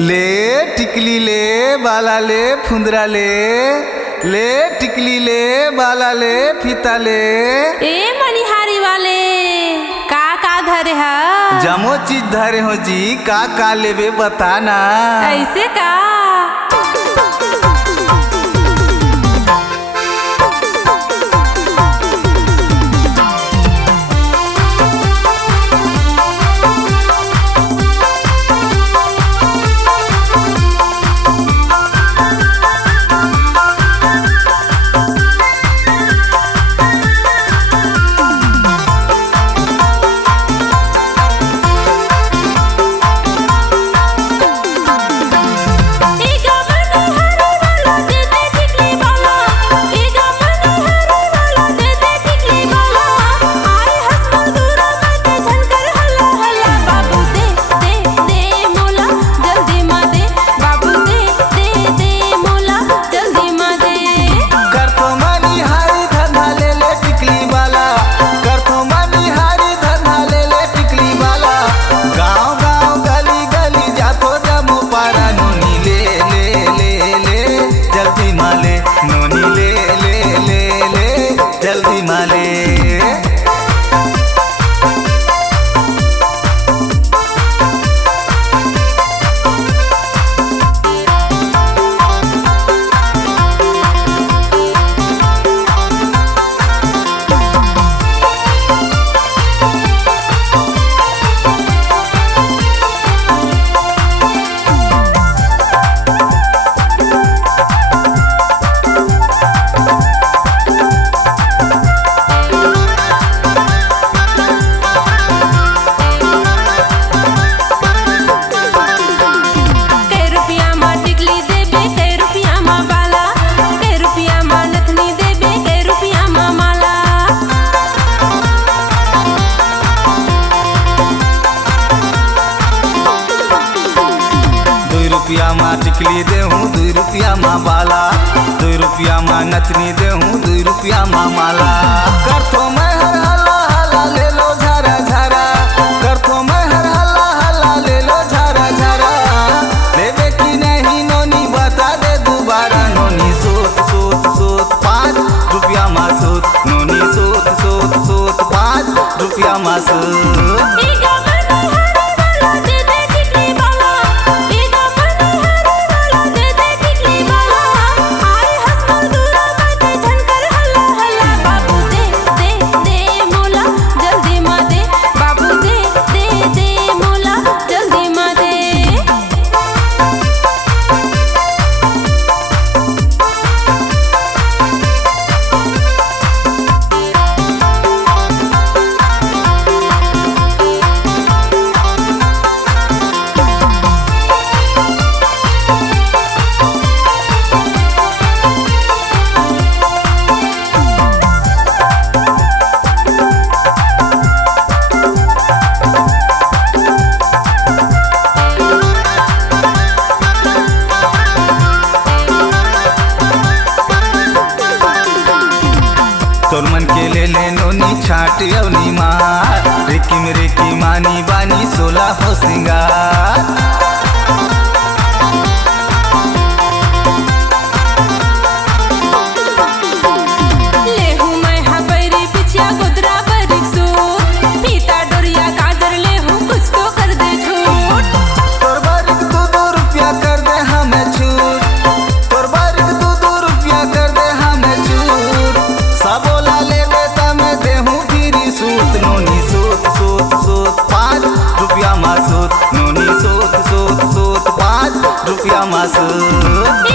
ले टिकली ले बाला ले फुंदरा ले टिकली ले बाला ले फीता ले। ए मनिहारी वाले का धरे हा? जमो चीज धरे हो जी, का लेबे बताना। ऐसे का? रुपया टिकली देहूँ 2 रुपया माँ बाला, 2 रुपया माँ नथनी देहूँ 2 रुपया माँ माला। करथो मैं हर हला हला ले लो झारा झारा, करथो मैं हर हला हला ले लो झारा झारा। लेबे की नहीं नोनी बता दे दोबारा। नोनी सोत सोत सोत 5 रुपया माँ सोत, नोनी सोत सोत सोत 5 रुपया माँ सोत। तोर मन के ले नोनी छाट अवनी माँ, रेकी में रेकी मानी बानी 16 हो सिंगार। नोनी सोत सोत सोत 5 रुपया माँ सोत, नोनी सोत सोत सोत 5 रुपया माँ सोत।